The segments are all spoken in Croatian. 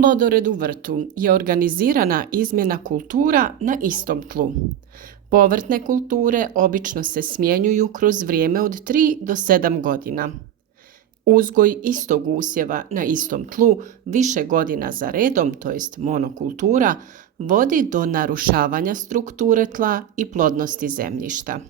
Plodored u vrtu je organizirana izmjena kultura na istom tlu. Povrtne kulture obično se smjenjuju kroz vrijeme od 3 do 7 godina. Uzgoj istog usjeva na istom tlu više godina za redom, to jest monokultura, vodi do narušavanja strukture tla i plodnosti zemljišta.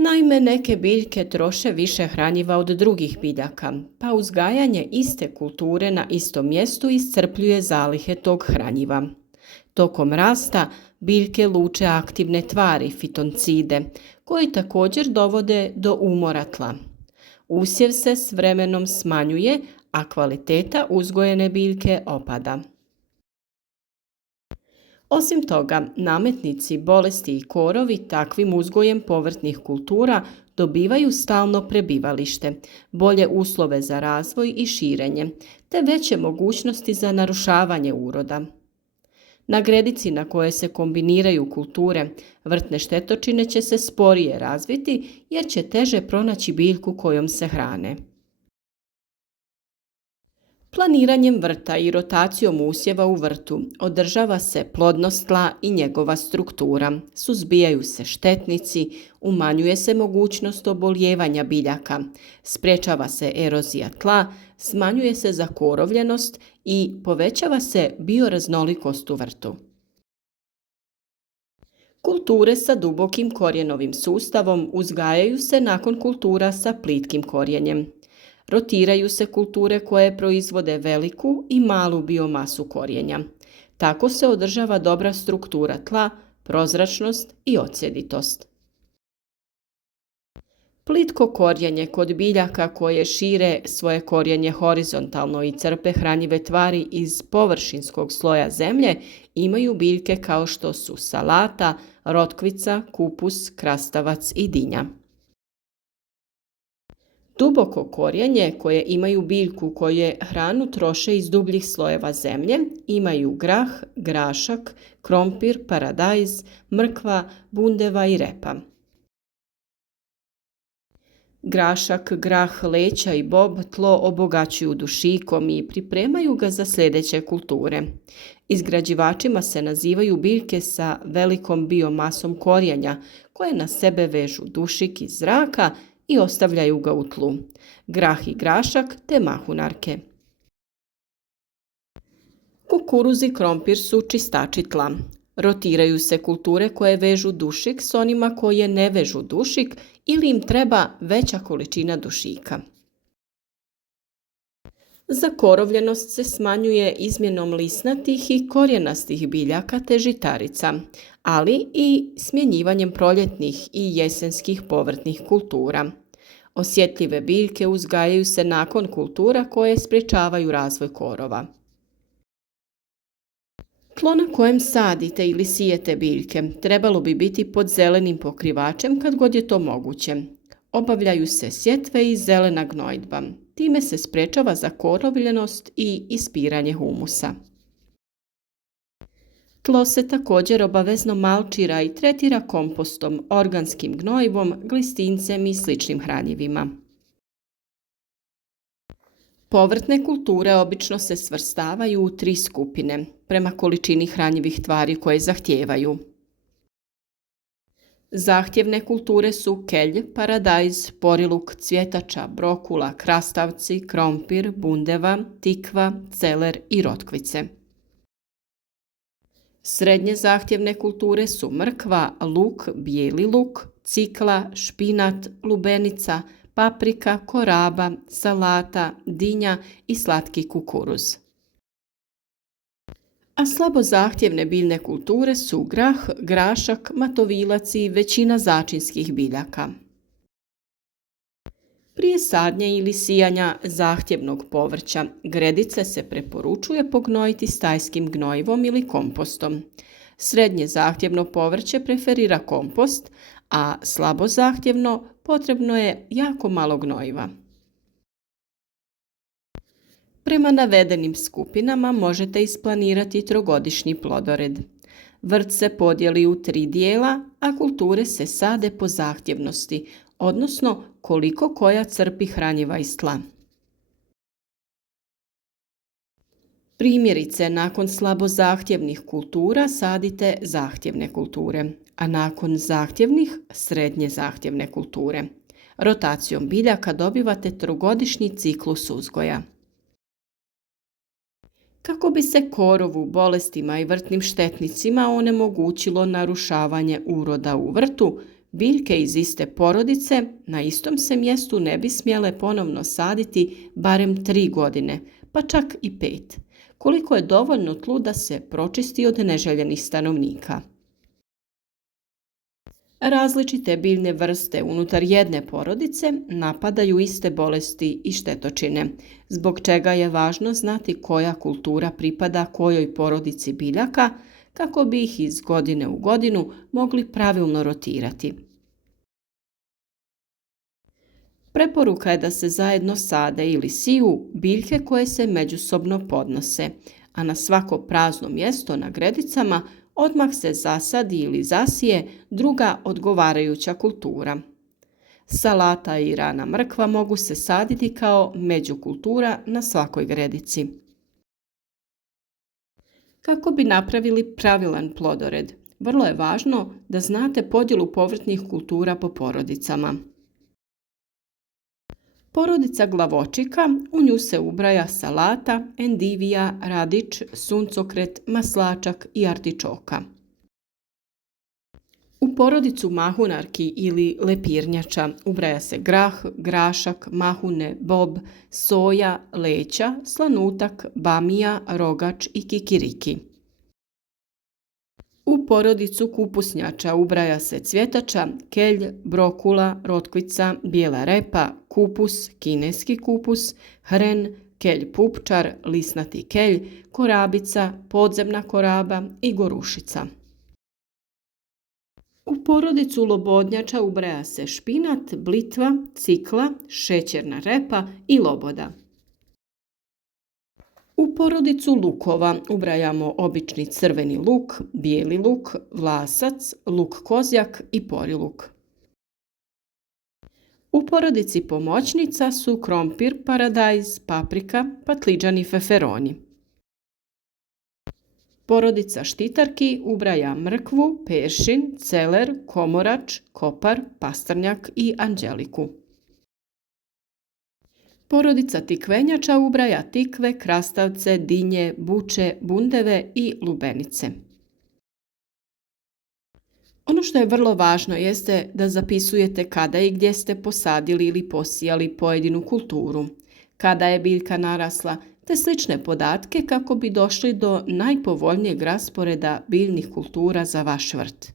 Naime, neke biljke troše više hranjiva od drugih biljaka, pa uzgajanje iste kulture na istom mjestu iscrpljuje zalihe tog hranjiva. Tokom rasta biljke luče aktivne tvari, fitoncide, koji također dovode do umora tla. Usjev se s vremenom smanjuje, a kvaliteta uzgojene biljke opada. Osim toga, nametnici, bolesti i korovi takvim uzgojem povrtnih kultura dobivaju stalno prebivalište, bolje uslove za razvoj i širenje, te veće mogućnosti za narušavanje uroda. Na gredici na koje se kombiniraju kulture, vrtne štetočine će se sporije razviti jer će teže pronaći biljku kojom se hrane. Planiranjem vrta i rotacijom usjeva u vrtu održava se plodnost tla i njegova struktura, suzbijaju se štetnici, umanjuje se mogućnost obolijevanja biljaka, sprječava se erozija tla, smanjuje se zakorovljenost i povećava se bioraznolikost u vrtu. Kulture sa dubokim korijenovim sustavom uzgajaju se nakon kultura sa plitkim korijenjem. Rotiraju se kulture koje proizvode veliku i malu biomasu korijenja. Tako se održava dobra struktura tla, prozračnost i odsjeditost. Plitko korijenje kod biljaka koje šire svoje korijenje horizontalno i crpe hranjive tvari iz površinskog sloja zemlje imaju biljke kao što su salata, rotkvica, kupus, krastavac i dinja. Duboko korijenje koje imaju biljku koje hranu troše iz dubljih slojeva zemlje imaju grah, grašak, krompir, paradajz, mrkva, bundeva i repa. Grašak, grah, leća i bob tlo obogaćuju dušikom i pripremaju ga za sljedeće kulture. Izgrađivačima se nazivaju biljke sa velikom biomasom korijenja koje na sebe vežu dušik iz zraka i ostavljaju ga u tlu. Grah i grašak te mahunarke. Kukuruz i krompir su čistači tla. Rotiraju se kulture koje vežu dušik s onima koje ne vežu dušik ili im treba veća količina dušika. Zakorovljenost se smanjuje izmjenom lisnatih i korijenastih biljaka te žitarica, ali i smjenjivanjem proljetnih i jesenskih povrtnih kultura. Osjetljive biljke uzgajaju se nakon kultura koje sprječavaju razvoj korova. Tlo na kojem sadite ili sijete biljke trebalo bi biti pod zelenim pokrivačem kad god je to moguće. Obavljaju se sjetve i zelena gnojidba. Time se sprječava zakorovljenost i ispiranje humusa. Tlo se također obavezno malčira i tretira kompostom, organskim gnojivom, glistincem i sličnim hranjivima. Povrtne kulture obično se svrstavaju u 3 skupine, prema količini hranjivih tvari koje zahtijevaju. Zahtjevne kulture su kelj, paradajz, poriluk, cvjetača, brokula, krastavci, krompir, bundeva, tikva, celer i rotkvice. Srednje zahtjevne kulture su mrkva, luk, bijeli luk, cikla, špinat, lubenica, paprika, koraba, salata, dinja i slatki kukuruz. A slabo zahtjevne biljne kulture su grah, grašak, matovilac i većina začinskih biljaka. Prije sadnje ili sijanja zahtjevnog povrća, gredice se preporučuje pognojiti stajskim gnojivom ili kompostom. Srednje zahtjevno povrće preferira kompost, a slabo zahtjevno potrebno je jako malo gnojiva. Prema navedenim skupinama možete isplanirati trogodišnji plodored. Vrt se podijeli u 3 dijela, a kulture se sade po zahtjevnosti, odnosno koliko koja crpi hranjiva iz tla. Primjerice, nakon slabo zahtjevnih kultura sadite zahtjevne kulture, a nakon zahtjevnih srednje zahtjevne kulture. Rotacijom biljaka dobivate trogodišnji ciklus uzgoja. Kako bi se korovu, bolestima i vrtnim štetnicima onemogućilo narušavanje uroda u vrtu, biljke iz iste porodice na istom se mjestu ne bi smjele ponovno saditi barem 3 godine, pa čak i 5, koliko je dovoljno tlu da se pročisti od neželjenih stanovnika. Različite biljne vrste unutar jedne porodice napadaju iste bolesti i štetočine, zbog čega je važno znati koja kultura pripada kojoj porodici biljaka kako bi ih iz godine u godinu mogli pravilno rotirati. Preporuka je da se zajedno sade ili siju biljke koje se međusobno podnose, a na svako prazno mjesto na gredicama odmah se zasadi ili zasije druga odgovarajuća kultura. Salata i rana mrkva mogu se saditi kao međukultura na svakoj gredici. Kako bi napravili pravilan plodored, vrlo je važno da znate podjelu povrtnih kultura po porodicama. Porodica glavočika, u nju se ubraja salata, endivija, radič, suncokret, maslačak i artičoka. U porodicu mahunarki ili lepirnjača ubraja se grah, grašak, mahune, bob, soja, leća, slanutak, bamija, rogač i kikiriki. U porodicu kupusnjača ubraja se cvjetača, kelj, brokula, rotkvica, bijela repa, kupus, kineski kupus, hren, kelj pupčar, lisnati kelj, korabica, podzemna koraba i gorušica. U porodicu lobodnjača ubraja se špinat, blitva, cikla, šećerna repa i loboda. U porodicu lukova ubrajamo obični crveni luk, bijeli luk, vlasac, luk kozjak i poriluk. U porodici pomoćnica su krompir, paradajz, paprika, patliđani, feferoni. Porodica štitarki ubraja mrkvu, peršin, celer, komorač, kopar, pastrnjak i anđeliku. Porodica tikvenjača ubraja tikve, krastavce, dinje, buče, bundeve i lubenice. Ono što je vrlo važno jeste da zapisujete kada i gdje ste posadili ili posijali pojedinu kulturu, kada je biljka narasla, te slične podatke kako bi došli do najpovoljnijeg rasporeda biljnih kultura za vaš vrt.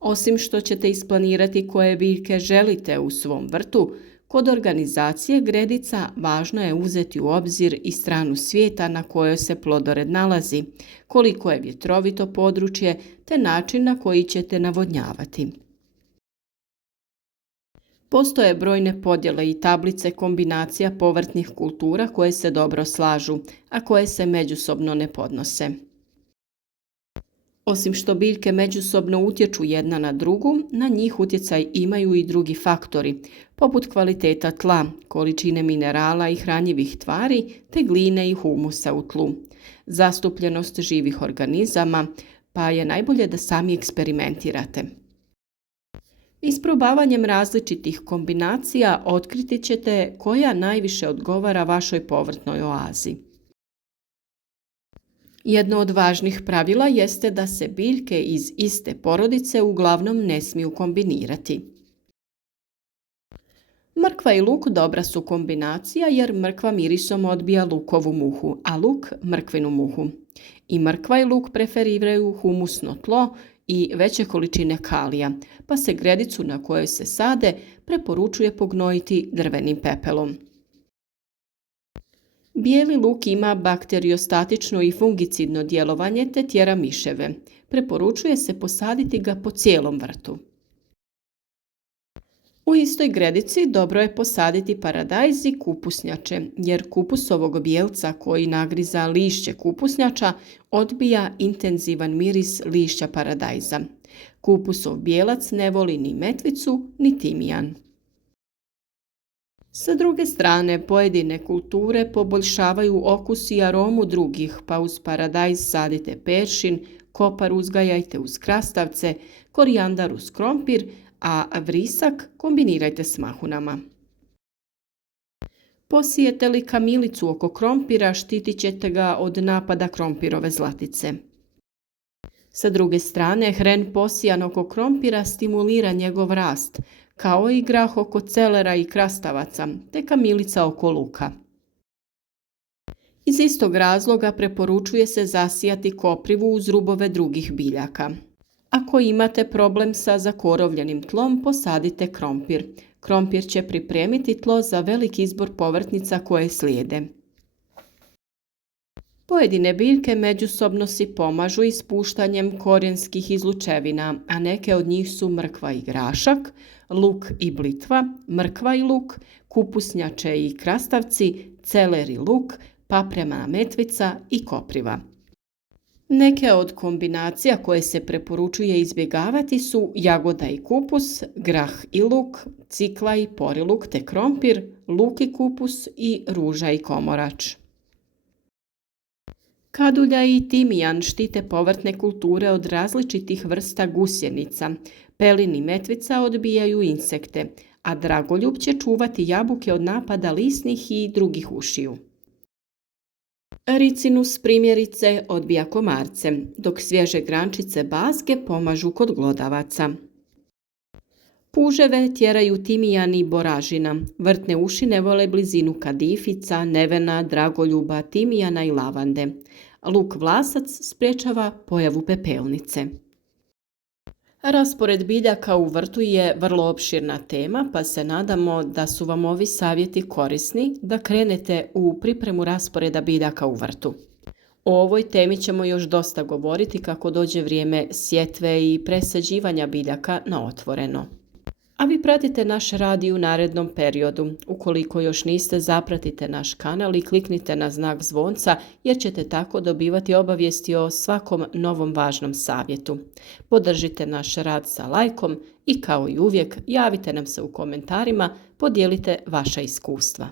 Osim što ćete isplanirati koje biljke želite u svom vrtu, kod organizacije gredica važno je uzeti u obzir i stranu svijeta na kojoj se plodored nalazi, koliko je vjetrovito područje te način na koji ćete navodnjavati. Postoje brojne podjele i tablice kombinacija povrtnih kultura koje se dobro slažu, a koje se međusobno ne podnose. Osim što biljke međusobno utječu jedna na drugu, na njih utjecaj imaju i drugi faktori, poput kvaliteta tla, količine minerala i hranjivih tvari, te gline i humusa u tlu, zastupljenost živih organizama, pa je najbolje da sami eksperimentirate. Isprobavanjem različitih kombinacija otkriti ćete koja najviše odgovara vašoj povrtnoj oazi. Jedno od važnih pravila jeste da se biljke iz iste porodice uglavnom ne smiju kombinirati. Mrkva i luk dobra su kombinacija jer mrkva mirisom odbija lukovu muhu, a luk mrkvinu muhu. I mrkva i luk preferiraju humusno tlo i veće količine kalija, pa se gredicu na kojoj se sade preporučuje pognojiti drvenim pepelom. Bijeli luk ima bakteriostatično i fungicidno djelovanje te tjera miševe. Preporučuje se posaditi ga po cijelom vrtu. U istoj gredici dobro je posaditi paradajz i kupusnjače, jer kupusovog bijelca koji nagriza lišće kupusnjača odbija intenzivan miris lišća paradajza. Kupusov bijelac ne voli ni metvicu ni timijan. Sa druge strane, pojedine kulture poboljšavaju okus i aromu drugih, pa uz paradajz sadite peršin, kopar uzgajajte uz krastavce, korijandar uz krompir, a vrisak kombinirajte s mahunama. Posijete li kamilicu oko krompira, štitit ćete ga od napada krompirove zlatice. Sa druge strane, hren posijan oko krompira stimulira njegov rast, kao i grah oko celera i krastavaca, te kamilica oko luka. Iz istog razloga preporučuje se zasijati koprivu uz rubove drugih biljaka. Ako imate problem sa zakorovljenim tlom, posadite krompir. Krompir će pripremiti tlo za velik izbor povrtnica koje slijede. Pojedine biljke međusobno si pomažu ispuštanjem korijenskih izlučevina, a neke od njih su mrkva i grašak, luk i blitva, mrkva i luk, kupusnjače i krastavci, celer i luk, paprema metvica i kopriva. Neke od kombinacija koje se preporučuje izbjegavati su jagoda i kupus, grah i luk, cikla i poriluk te krompir, luk i kupus i ruža i komorač. Kadulja i timijan štite povrtne kulture od različitih vrsta gusjenica. Pelin i metvica odbijaju insekte, a dragoljub će čuvati jabuke od napada lisnih i drugih ušiju. Ricinus primjerice odbija komarce, dok svježe grančice bazge pomažu kod glodavaca. Puževe tjeraju timijan i boražina. Vrtne uši ne vole blizinu kadifica, nevena, dragoljuba, timijana i lavande. Luk vlasac sprječava pojavu pepelnice. Raspored biljaka u vrtu je vrlo opširna tema, pa se nadamo da su vam ovi savjeti korisni da krenete u pripremu rasporeda biljaka u vrtu. O ovoj temi ćemo još dosta govoriti kako dođe vrijeme sjetve i presađivanja biljaka na otvoreno. A vi pratite naš rad i u narednom periodu. Ukoliko još niste, zapratite naš kanal i kliknite na znak zvonca jer ćete tako dobivati obavijesti o svakom novom važnom savjetu. Podržite naš rad sa lajkom i kao i uvijek javite nam se u komentarima, podijelite vaša iskustva.